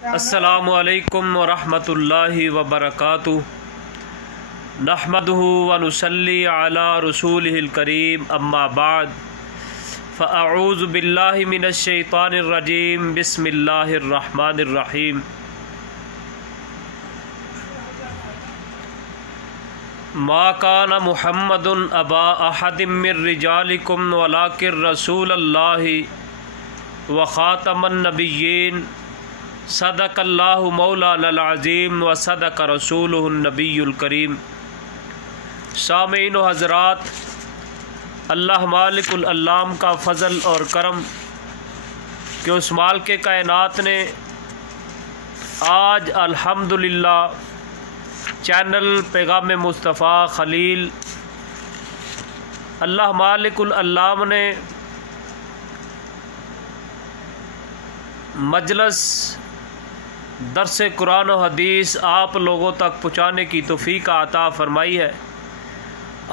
अस्सलामु अलैकुम वरहमतुल्लाहि वबरकातुहू। नहमदुहु व नुसल्ली अला रसूलिहिल करीम, अम्मा बाद, फ़अऊज़ु बिल्लाहि मिनश शैतानिर रजीम, बिस्मिल्लाहिर रहमानिर रहीम। मा कान मुहम्मदुन अबा अहदिम मिर रिजालिकुम वलाकिर रसूलल्लाहि व ख़ातमन नबिय्यीन, सदक़ल्लाहु मौलानल अज़ीम व सदक़ रसूलुहुन नबियुल करीम। सामीन व हज़रात, अल्लाह मालिकुल अल्लाम का फ़ज़ल और करम कि उस मालिक कायनात ने आज अल्हम्दुलिल्लाह चैनल पैगाम मुस्तफ़ा ख़लील, अल्लाह मालिकुल अल्लाम ने मजलिस दर्स कुरान और हदीस आप लोगों तक पहुँचाने की तौफ़ीक़ अता फ़रमाई है।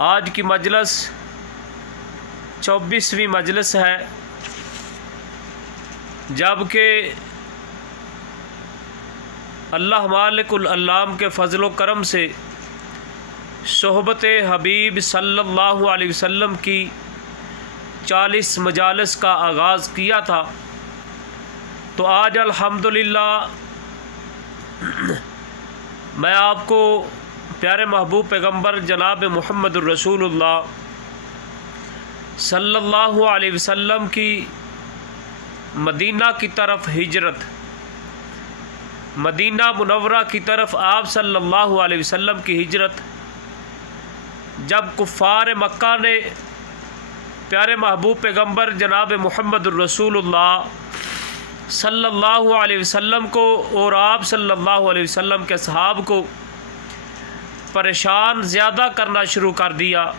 आज की मजलिस 24वीं मजलिस है, जबकि अल्लाह मालिकुल अल्लाम के फ़ज़ल व करम से सोहबत हबीब सल्लल्लाहु अलैहि वसल्लम की 40 मजालिस का आगाज़ किया था। तो आज अल्हम्दुलिल्लाह मैं आपको प्यारे महबूब पैगम्बर जनाब मुहम्मदुर रसूलुल्लाह सल्लल्लाहु अलैहि वसल्लम की मदीना की तरफ हिजरत, मदीना मुनव्वरा की तरफ आप सल्लल्लाहु अलैहि वसल्लम की हिजरत, जब कुफ़ार मक्का ने प्यारे महबूब पैगम्बर जनाब मुहम्मदुर रसूलुल्लाह सल्लल्लाहु अलैहि वसल्लम को और आप सल्लल्लाहु अलैहि वसल्लम के सहाब को परेशान ज़्यादा करना शुरू कर दिया,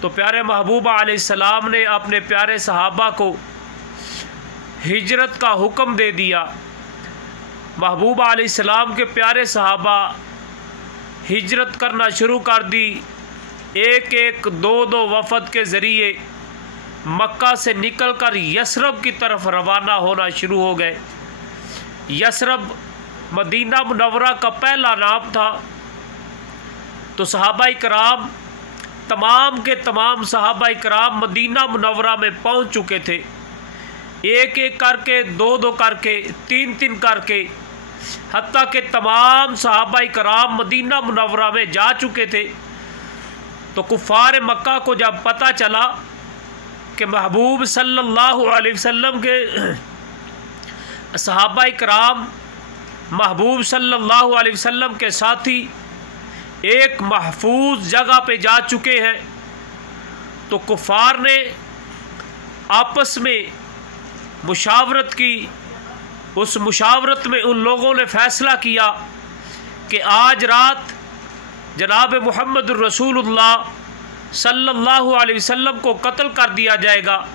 तो प्यारे महबूब अलैहिस्सलाम ने अपने प्यारे सहाबा को हिजरत का हुक्म दे दिया। महबूब अलैहिस्सलाम के प्यारे सहाबा हिजरत करना शुरू कर दी। एक एक दो दो वफ़द के ज़रिए मक्का से निकलकर यसरब की तरफ रवाना होना शुरू हो गए। यसरब मदीना मुनव्वरा का पहला नाम था। तो सहाबाई कराम, तमाम के तमाम सहाबाई कराम मदीना मुनव्वरा में पहुंच चुके थे। एक एक करके, दो दो करके, तीन तीन करके, हत्ता के तमाम सहाबाई कराम मदीना मुनव्वरा में जा चुके थे। तो कुफ़ार मक्का को जब पता चला कि महबूब सल्लल्लाहु अलैहि वसल्लम के सहाबाई कराम महबूब सल्लल्लाहु अलैहि वसल्लम के साथी एक महफूज जगह पे जा चुके हैं, तो कुफ़ार ने आपस में मुशावरत की। उस मुशावरत में उन लोगों ने फ़ैसला किया कि आज रात जनाब मुहम्मदुर रसूलुल्लाह सल्लल्लाहु अलैहि वसल्लम को कत्ल कर दिया जाएगा।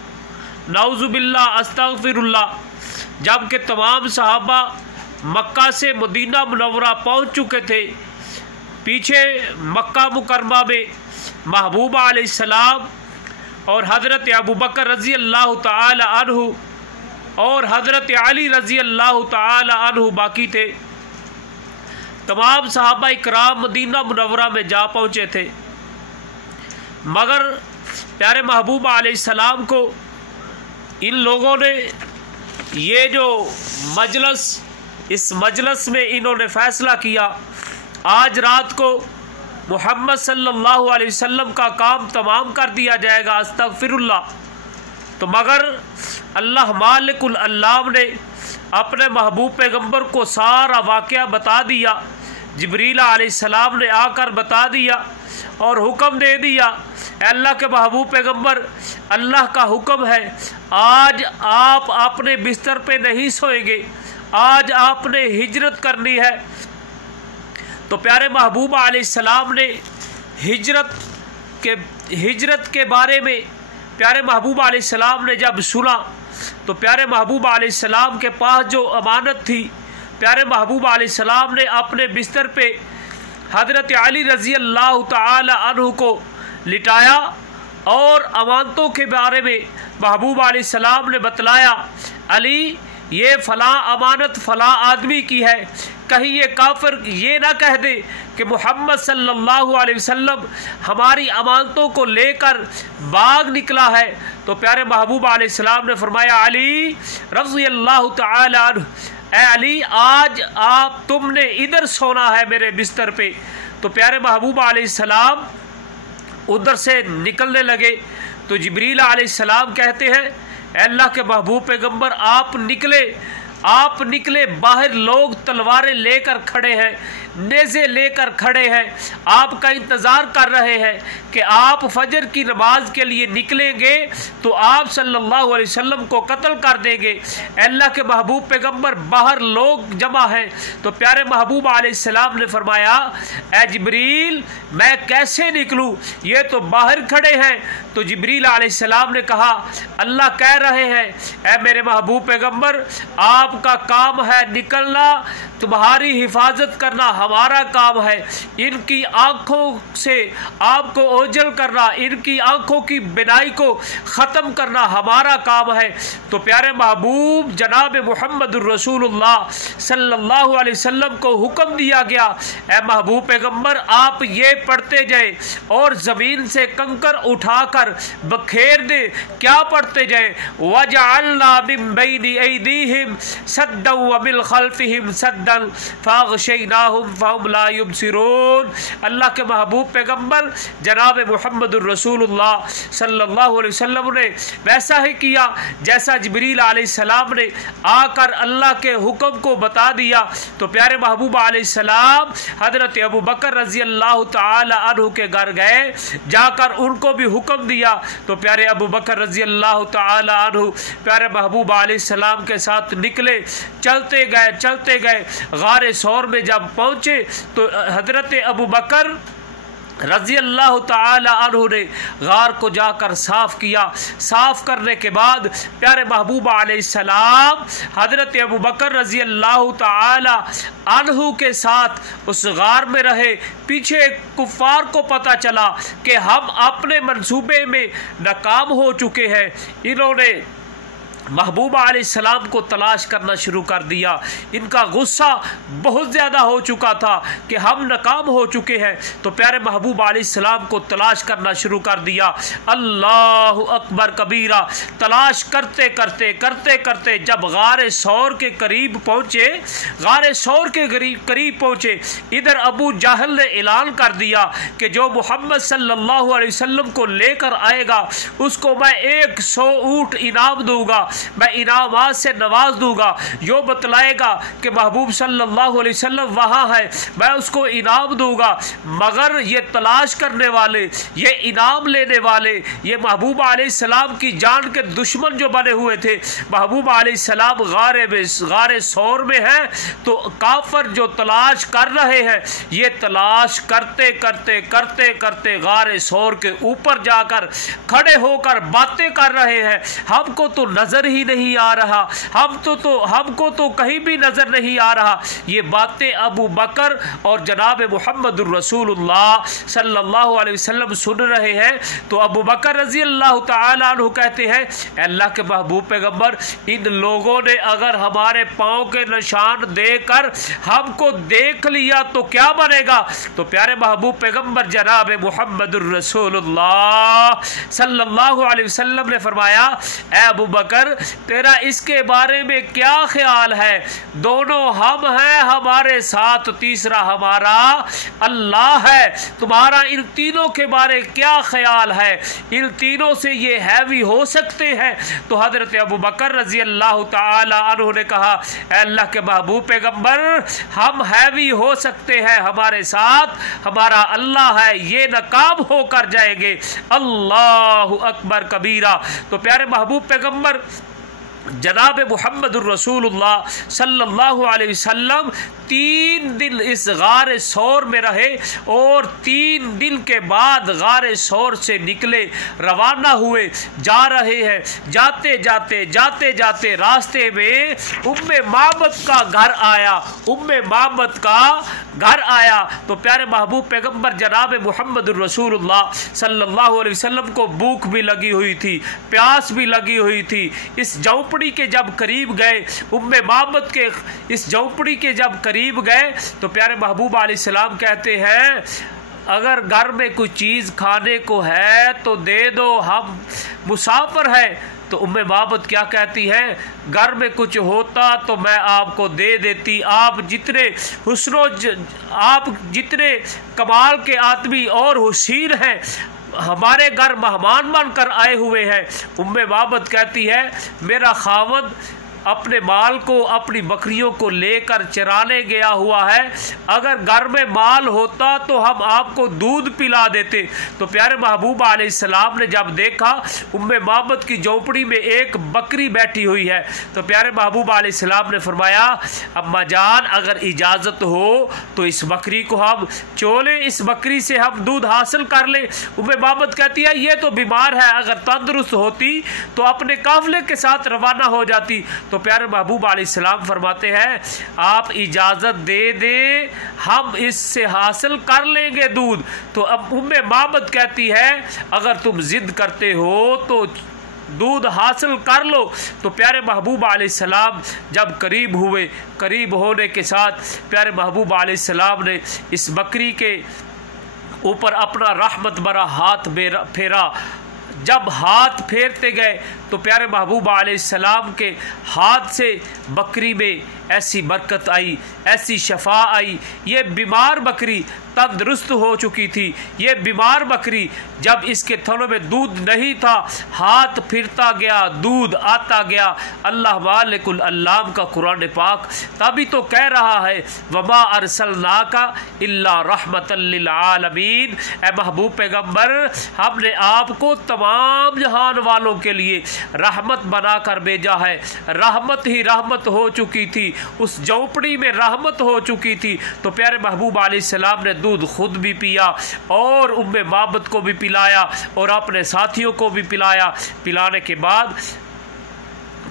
नाउज़ुबिल्लाह, अस्तग़फिरुल्लाह। जबकि तमाम सहाबा मक्का से मदीना मुनव्वरा पहुंच चुके थे। पीछे मक्का मुकरमा में महबूब अलैहिस्सलाम और हज़रत अबू बकर रज़ी अल्लाह ताला अन्हु और हज़रत अली रज़ी अल्लाह ताला अन्हु बाकी थे। तमाम सहाबा इकराम मदीना मुनव्वरा में जा पहुँचे थे, मगर प्यारे महबूब अलैहिस्सलाम को इन लोगों ने ये जो मजलिस, इस मजलिस में इन्होंने फ़ैसला किया आज रात को मुहम्मद सल्लल्लाहु अलैहि वसल्लम का काम तमाम कर दिया जाएगा। अस्तग़फिरुल्लाह। तो मगर अल्लाह मालिकुल अल्लाम ने अपने महबूब पैगम्बर को सारा वाक़या बता दिया। जिब्रील अलैहिस्सलाम ने आकर बता दिया और हुक्म दे दिया, अल्लाह के महबूब पैगम्बर, अल्लाह का हुक्म है, आज आप अपने बिस्तर पे नहीं सोएंगे, आज आपने हिजरत करनी है। तो प्यारे महबूब अलैहिस्सलाम ने हिजरत के बारे में प्यारे महबूब अलैहिस्सलाम ने जब सुना, तो प्यारे महबूब अलैहिस्सलाम के पास जो अमानत थी, प्यारे महबूब अलैहिस्सलाम ने अपने बिस्तर पे हज़रत अली रज़ी अल्लाह ताला अन्हु को लिटाया और अमानतों के बारे में महबूब अलैहिस्सलाम ने बतलाया, अली ये फ़लाँ अमानत फ़लाँ आदमी की है, कहीं ये काफिर ये ना कह दे कि मोहम्मद सल्लल्लाहु अलैहि वसल्लम हमारी अमानतों को लेकर भाग निकला है। तो प्यारे महबूब अलैहिस्सलाम ने फरमाया, अली रज़ी अल्लाह तआला अन्हु, ए अली आज तुमने इधर सोना है मेरे बिस्तर पे। तो प्यारे महबूब अलैहिस्सलाम उधर से निकलने लगे तो जिब्रील अलैहिस्सलाम कहते हैं, अल्लाह के महबूब पैगंबर आप निकले, बाहर लोग तलवारें लेकर खड़े हैं, नेज़े लेकर खड़े हैं, आपका इंतज़ार कर रहे हैं कि आप फजर की नमाज के लिए निकलेंगे तो आप सल्लल्लाहु अलैहि वसल्लम को कत्ल कर देंगे। अल्लाह के महबूब पैगंबर बाहर लोग जमा हैं। तो प्यारे महबूब अलैहिस्सलाम ने फरमाया, ए जिब्रील मैं कैसे निकलूँ, ये तो बाहर खड़े हैं। तो जिब्रील अलैहिस्सलाम ने कहा, अल्लाह कह रहे हैं, ए मेरे महबूब पैगंबर आपका काम है निकलना, तुम्हारी हिफाजत करना हमारा काम है, इनकी आँखों से आपको ओझल करना, इनकी आँखों की बिनाई को ख़त्म करना हमारा काम है। तो प्यारे महबूब जनाब मुहम्मदुर रसूलुल्लाह सल्लल्लाहु अलैहि वसल्लम को हुक्म दिया गया, ए महबूब पैगंबर आप ये पढ़ते जाए और ज़मीन से कंकर उठाकर बखेर दे। क्या पढ़ते जाए, वजअलना मिन बैनि ऐदीहिम सद्दन व मिन खल्फिहिम सद्दन फाग़शयनाहुम फहुम ला युबसिरून। अल्लाह के महबूब पैगंबर जनाब मुहम्मदुर रसूलुल्लाह सल्लल्लाहु अलैहि वसल्लम ने वैसा ही किया जैसा जिब्रील अलैहिस्सलाम ने आकर अल्लाह के हुक्म को बता दिया। तो प्यारे महबूब अलैहिस्सलाम हज़रत अबू बकर रज़ी अल्लाह तआला अन्हु के घर गए, जाकर उनको भी हुक्म दिया। तो प्यारे अबू बकर रज़ी अल्लाह तआला अन्हु प्यारे महबूब अलैहिस्सलाम के साथ निकले, चलते गए गारे सौर में जब पहुँचे तो हज़रत अबू बकर रज़ी अल्लाह तआला अन्हु ने गार को जाकर साफ़ किया। साफ़ करने के बाद प्यारे महबूब अलैहिस्सलाम हज़रत अबू बकर रज़ी अल्लाह तआला अन्हु के साथ उस गार में रहे। पीछे कुफ़ार को पता चला कि हम अपने मंसूबे में नाकाम हो चुके हैं, इन्होंने महबूब अलैहिस्सलाम को तलाश करना शुरू कर दिया। इनका गुस्सा बहुत ज़्यादा हो चुका था कि हम नाकाम हो चुके हैं। तो प्यारे महबूब अलैहिस्सलाम को तलाश करना शुरू कर दिया। अल्लाह अकबर कबीरा। तलाश करते करते जब गारे सौर के करीब पहुँचे, इधर अबू जहल ने ऐलान कर दिया कि जो मोहम्मद सल्लल्लाहु अलैहि वसल्लम को लेकर आएगा उसको मैं 100 ऊँट इनाम दूंगा, मैं इनामात से नवाज दूंगा। जो बतलाएगा कि महबूब सल्लल्लाहु अलैहि वसल्लम वहाँ है, मैं उसको इनाम दूंगा। मगर ये तलाश करने वाले, ये इनाम लेने वाले, ये महबूब अलैहिस्सलाम की जान के दुश्मन जो बने हुए थे, महबूब अलैहिस्सलाम गारे सौर में हैं, तो काफर जो तलाश कर रहे हैं, ये तलाश करते करते गारे सौर के ऊपर जाकर खड़े होकर बातें कर रहे हैं। हमको तो नजर ही नहीं आ रहा, हमको तो कहीं भी नजर नहीं आ रहा। ये बातें अबू बकर और जनाब मुहम्मदुर रसूलुल्लाह सल्लल्लाहु अलैहि वसल्लम सुन रहे हैं। तो अबू बकर रजी अल्लाह तआला अन्हु कहते हैं, अल्लाह के महबूब पैगंबर, इन लोगों ने अगर हमारे पाँव के निशान देकर हमको देख लिया तो क्या बनेगा। तो प्यारे महबूब पैगंबर जनाब मुहम्मदुर रसूलुल्लाह सल्लल्लाहु अलैहि वसल्लम ने फरमाया, ए अबू बकर तेरा इसके बारे में क्या ख्याल है। दोनों हम हैं, हमारे साथ तीसरा हमारा अल्लाह है। तुम्हारा इन तीनों के बारे क्या ख्याल है, इन तीनों से ये हैवी हो सकते हैं। तो हजरत अबू बकर रजी अल्लाह तआला अन्हु ने कहा, अल्लाह के महबूब पैगंबर, हम हैवी हो सकते हैं, हमारे साथ हमारा अल्लाह है, ये नाकाम होकर जाएंगे। अल्लाह अकबर कबीरा। तो प्यारे महबूब पैगंबर जनाब मुहम्मदुर रसूलुल्लाह सल्लल्लाहु अलैहि वसल्लम 3 दिन इस गारे सौर में रहे और 3 दिन के बाद गारे सौर से निकले, रवाना हुए, जा रहे हैं। जाते जाते रास्ते में उम्मे माबद का घर आया। तो प्यारे महबूब पैगंबर जनाब मुहम्मदुर रसूलुल्लाह सल्लल्लाहु अलैहि वसल्लम को भूख भी लगी हुई थी, प्यास भी लगी हुई थी। इस जौ झोंपड़ी के जब करीब गए, उम्मे माबद के इस झोंपड़ी के जब करीब गए तो प्यारे महबूब अलैहिस्सलाम कहते हैं, अगर घर में कोई चीज़ खाने को है तो दे दो, हम मुसाफिर हैं। तो उम्मे माबद क्या कहती है, घर में कुछ होता तो मैं आपको दे देती, आप जितने कमाल के आदमी और हुसीन हैं, हमारे घर मेहमान बनकर आए हुए हैं। उम्मे माबद कहती है, मेरा खावद अपने माल को, अपनी बकरियों को लेकर चराने गया हुआ है, अगर घर में माल होता तो हम आपको दूध पिला देते। तो प्यारे महबूब अलैहिस्सलाम ने जब देखा उम्मे माबद की झोंपड़ी में एक बकरी बैठी हुई है, तो प्यारे महबूब अलैहिस्सलाम ने फरमाया, अम्मा जान अगर इजाज़त हो तो इस बकरी को हम चोलें, इस बकरी से हम दूध हासिल कर लें। उम्मे माबद कहती है, ये तो बीमार है, अगर तंदुरुस्त होती तो अपने काफिले के साथ रवाना हो जाती। तो प्यारे महबूब अलैहिस्सलाम फरमाते हैं, आप इजाज़त दे दे, हम इससे हासिल कर लेंगे दूध। तो अब उम्मे माबद कहती है, अगर तुम जिद करते हो तो दूध हासिल कर लो। तो प्यारे महबूब अलैहिस्सलाम जब करीब हुए, करीब होने के साथ प्यारे महबूब अलैहिस्सलाम ने इस बकरी के ऊपर अपना रहमत भरा हाथ फेरा। जब हाथ फेरते गए तो प्यारे महबूब अलैहिस्सलाम के हाथ से बकरी में ऐसी बरकत आई, ऐसी शफा आई। ये बीमार बकरी तंदुरुस्त हो चुकी थी। ये बीमार बकरी जब इसके थनों में दूध नहीं था, हाथ फिरता गया, दूध आता गया। अल्लाह मालिकुल अल्लाम का कुरान पाक तभी तो कह रहा है, वमा अरसलनाका इल्ला रहमतल लिल आलमीन। ए महबूब पैगंबर, हमने आपको तमाम जहान वालों के लिए रहमत बनाकर भेजा है। रहमत ही रहमत हो चुकी थी, उस झोंपड़ी में रहमत हो चुकी थी। तो प्यारे महबूब अलैहिस्सलाम ने दूध खुद भी पिया और उम्मे माबद को भी पिलाया और अपने साथियों को भी पिलाया। पिलाने के बाद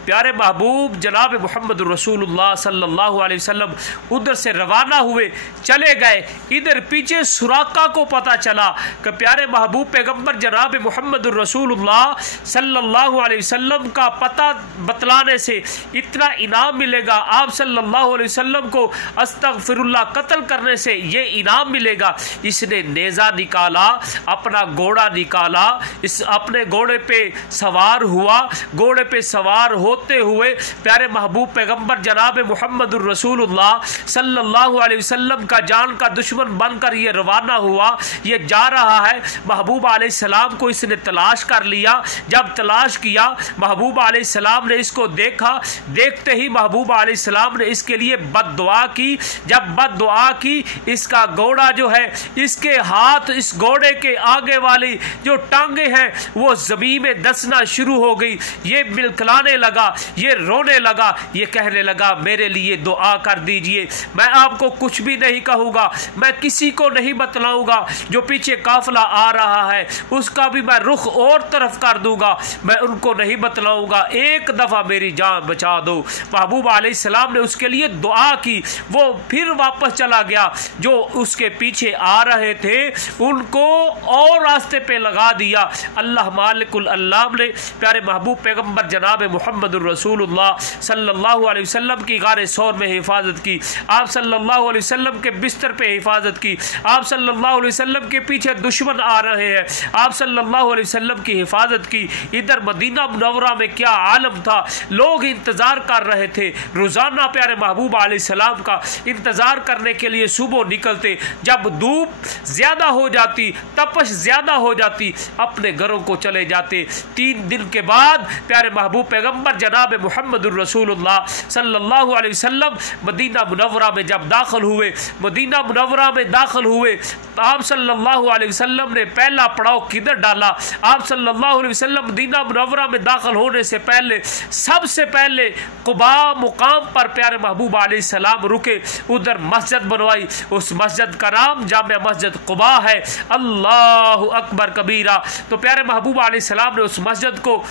प्यारे महबूब जनाब मोहम्मद रसूलुल्लाह सल्लल्लाहु अलैहि वसल्लम उधर से रवाना हुए, चले गए। इधर पीछे सुराका को पता चला कि प्यारे महबूब पैगंबर जनाब मोहम्मद रसूलुल्लाह सल्लल्लाहु अलैहि वसल्लम का पता बतलाने से इतना इनाम मिलेगा, आप सल्लल्लाहु अलैहि वसल्लम को अस्तगफिरुल्लाह कत्ल करने से ये इनाम मिलेगा। इसने नेज़ा निकाला, अपना घोड़ा निकाला, इस अपने घोड़े पे सवार हुआ। घोड़े पे सवार होते हुए प्यारे महबूब पैगंबर जनाब मोहम्मद रसूलुल्लाह सल्लल्लाहु अलैहि वसल्लम का जान का दुश्मन बनकर ये रवाना हुआ। ये जा रहा है, महबूब अलैहिस्सलाम को इसने तलाश कर लिया। जब तलाश किया, महबूब अलैहिस्सलाम ने इसको देखा। देखते ही महबूब अलैहिस्सलाम ने इसके लिए बद्दुआ की। जब बद्दुआ की, इसका घोड़ा जो है, इसके हाथ, इस घोड़े के आगे वाली जो टांगे हैं वो ज़मीन में धंसना शुरू हो गई। ये मिलकलाने लगा, ये रोने लगा, ये कहने लगा, मेरे लिए दुआ कर दीजिए, मैं आपको कुछ भी नहीं कहूँगा, मैं किसी को नहीं बतलाऊँगा। जो पीछे काफिला आ रहा है उसका भी मैं रुख और तरफ कर दूँगा, मैं उनको नहीं बतलाऊँगा, एक दफ़ा मेरी जान बचा दो। महबूब अलैहिस्सलाम ने उसके लिए दुआ की। वो फिर वापस चला गया। जो उसके पीछे आ रहे थे उनको और रास्ते पे लगा दिया। अल्लाह मालिकुल अल्लाम ने प्यारे महबूब पैगंबर जनाब मोहम्मद रसूलुल्लाह सल्लल्लाहु अलैहि वसल्लम की गारे सौर में हिफाजत की। आप सल्लल्लाहु अलैहि वसल्लम के बिस्तर पे हिफाजत की। आप सल्लल्लाहु अलैहि वसल्लम के पीछे दुश्मन आ रहे हैं, आप सल्लल्लाहु अलैहि वसल्लम की हिफाजत की। इधर मदीना मुनव्वरा में क्या आलम था, लोग इंतज़ार कर रहे थे। रोज़ाना प्यारे महबूब अलैहिस्सलाम का इंतज़ार करने के लिए सुबह निकलते। जब धूप ज़्यादा हो जाती, तपश ज़्यादा हो जाती, अपने घरों को चले जाते। 3 दिन के बाद प्यारे महबूब पैगंबर जनाब मोहम्मद रसूलुल्लाह सल्लल्लाहु अलैहि वसल्लम मदीना मुनव्वरा में जब दाखिल हुए, मदीना मुनव्वरा में दाखिल हुए, आप सल्लल्लाहु अलैहि वसल्लम ने पहला पड़ाव किधर डाला? आप सल्लल्लाहु अलैहि वसल्लम मदीना मुनव्वरा में दाखिल होने से पहले सबसे पहले कुबा मुकाम पर प्यारे महबूब अलैहिस्सलाम रुके। उधर मस्जिद बनवाई, उस मस्जिद का नाम जामिया मस्जिद कुबा है। अल्लाहु अकबर कबीरा। तो प्यारे महबूब अलैहिस्सलाम ने उस मस्जिद को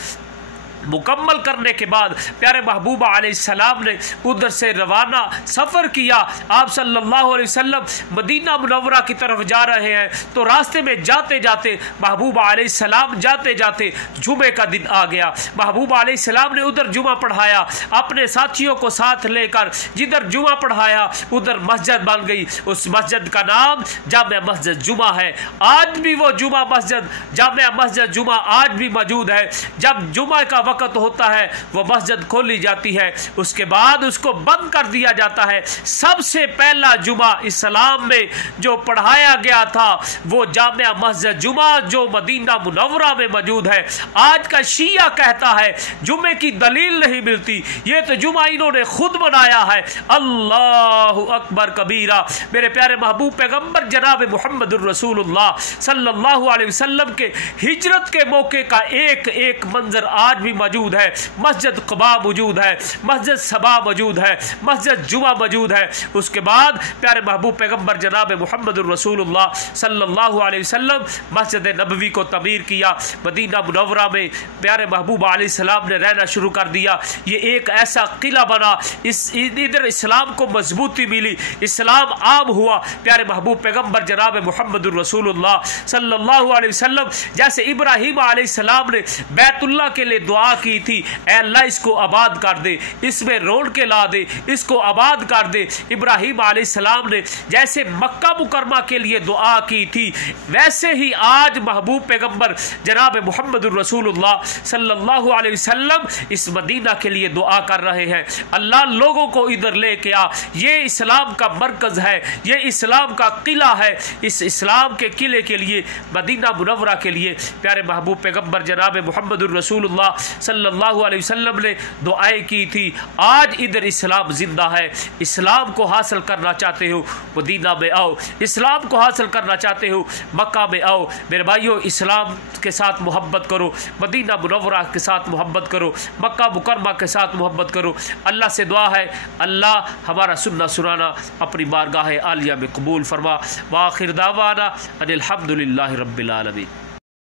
मुकम्मल करने के बाद प्यारे महबूब अलैहिस्सलाम ने उधर से रवाना सफ़र किया। आप सल्लल्लाहु अलैहि वसल्लम मदीना मुनव्वरा की तरफ जा रहे हैं तो रास्ते में जाते जाते महबूब अलैहिस्सलाम जाते जाते जुमे का दिन आ गया। महबूब अलैहिस्सलाम ने उधर जुमा पढ़ाया, अपने साथियों को साथ लेकर जिधर जुमा पढ़ाया उधर मस्जिद बन गई। उस मस्जिद का नाम जामिया मस्जिद जुमा है। आज भी वो जुमा मस्जिद जामिया मस्जिद जुमा आज भी मौजूद है। जब जुमा का वक़्त होता है वो मस्जिद खोली जाती है, उसके बाद उसको बंद कर दिया जाता है। सबसे पहला जुमा इस्लाम में जो पढ़ाया गया था वो जामिया मस्जिद जुमा जो मदीना मुनव्वरा में मौजूद है। आज का शिया कहता है जुमे की दलील नहीं मिलती, ये तो जुमा इन्होंने खुद बनाया है। अल्लाहु अकबर कबीरा। मेरे प्यारे महबूब पैगंबर जनाब मुहम्मदुर रसूलुल्लाह सल्लल्लाहु अलैहि वसल्लम के हिजरत के मौके का एक एक मंजर आज भी मौजूद है। मस्जिद क़ुबा मौजूद है, मस्जिद सबा मौजूद है, मस्जिद जुमा मौजूद है। उसके बाद प्यारे महबूब पैगंबर जनाब मुहम्मदुर रसूलुल्लाह सल्लल्लाहु अलैहि वसल्लम मस्जिद नबवी को तमीर किया। मदीना मुनव्वरा में प्यारे महबूब अलैहिस्सलाम ने रहना शुरू कर दिया। ये एक ऐसा किला बना, इधर इस्लाम को मजबूती मिली, इस्लाम आम हुआ। प्यारे महबूब पैगंबर जनाब मुहम्मदुर रसूलुल्लाह सल्लल्लाहु अलैहि वसल्लम जैसे इब्राहीम अलैहिस्सलाम ने बैतुल्लाह के लिए दुआ की थी, ऐ अल्लाह इसको आबाद कर दे, इसमें रोड के ला दे, इसको आबाद कर दे। इब्राहीम अलैहिस्सलाम ने जैसे मक्का मुकरमा के लिए दुआ की थी, वैसे ही आज महबूब पैगंबर जनाब मुहम्मदुर रसूलुल्लाह सल्लल्लाहु अलैहि वसल्लम इस मदीना के लिए दुआ कर रहे हैं। अल्लाह लोगों को इधर लेके आ, ये इस्लाम का मरकज है, ये इस्लाम का किला है। इस इस्लाम के किले के लिए मदीना मुनव्वरा के लिए प्यारे महबूब पैगंबर जनाब मुहम्मदुर रसूलुल्लाह सल्लल्लाहु अलैहि वसल्लम ने दुआएं की थी। आज इधर इस्लाम जिंदा है। इस्लाम को हासिल करना चाहते हो मदीना में आओ, इस्लाम को हासिल करना चाहते हो मक्का में आओ। मेरे भाइयों, इस्लाम के साथ मोहब्बत करो, मदीना मुनव्वरा के साथ मोहब्बत करो, मक्का मुकरमा के साथ मोहब्बत करो। अल्लाह से दुआ है अल्लाह हमारा सुनना सुनाना अपनी बारगाह आलिया में कबूल फरमा। व आखिर दावाना अनिल हम्दुलिल्लाहि रब्बिल आलमीन।